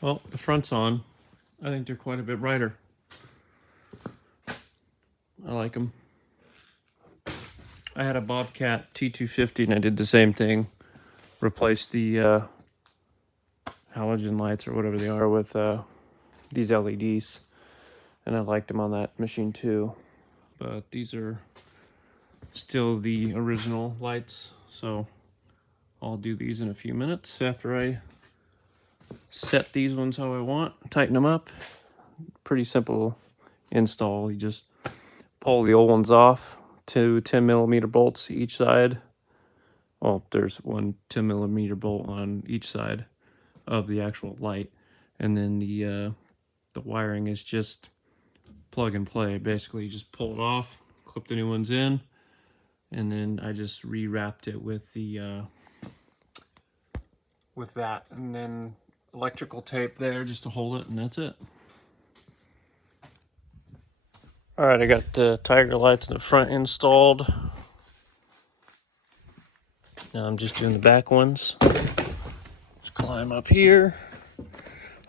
Well, the front's on. I think they're quite a bit brighter. I like them. I had a Bobcat T250 and I did the same thing. Replaced the halogen lights or whatever they are with these LEDs. And I liked them on that machine too. But these are still the original lights. So I'll do these in a few minutes after I set these ones how I want, tighten them up. Pretty simple install. You just pull the old ones off, 2 10mm bolts each side. Well, there's one 10mm bolt on each side of the actual light, and then the wiring is just plug and play. Basically, you just pull it off, clip the new ones in, and then I just rewrapped it with the with that, and then electrical tape there just to hold it, and that's it. All right, I got the Tiger lights in the front installed. Now I'm just doing the back ones. Just climb up here.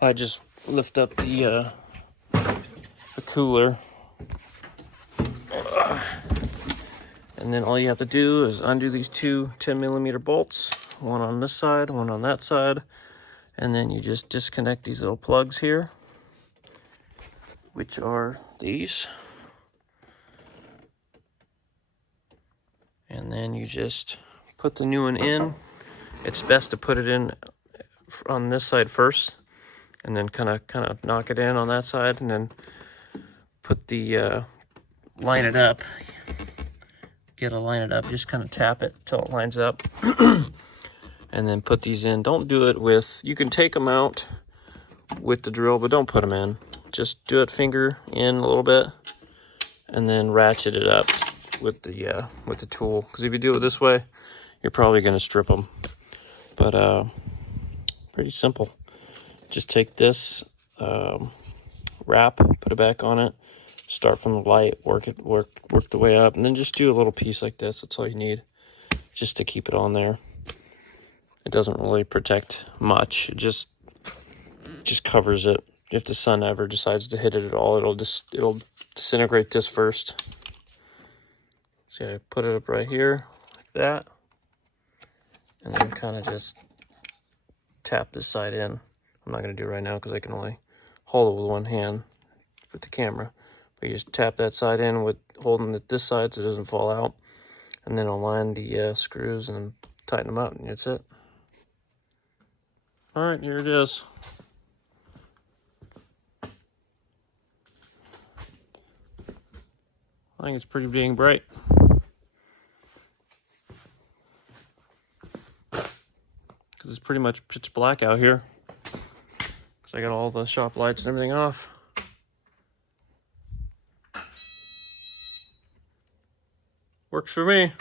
I just lift up the cooler. And then all you have to do is undo these 2 10mm bolts, one on this side, one on that side, and then you just disconnect these little plugs here, which are these. And then you just put the new one in. It's best to put it in on this side first, and then kind of knock it in on that side, and then put the line it up. Line it up. Just kind of tap it till it lines up, and then put these in. Don't do it with. You can take them out with the drill, but don't put them in. Just do it finger in a little bit, and then ratchet it up with the tool, because if you do it this way, you're probably going to strip them. But pretty simple. Just take this wrap, put it back on it, start from the light, work the way up, and then just do a little piece like this. That's all you need, just to keep it on there. It doesn't really protect much. It just covers it. If the sun ever decides to hit it at all, it'll disintegrate this first. See, I put it up right here, like that, and then kind of just tap this side in. I'm not going to do it right now because I can only hold it with one hand with the camera. But you just tap that side in with holding it this side so it doesn't fall out, and then align the screws and tighten them up, and that's it. All right, here it is. I think it's pretty dang bright. Because it's pretty much pitch black out here. Because I got all the shop lights and everything off. Works for me.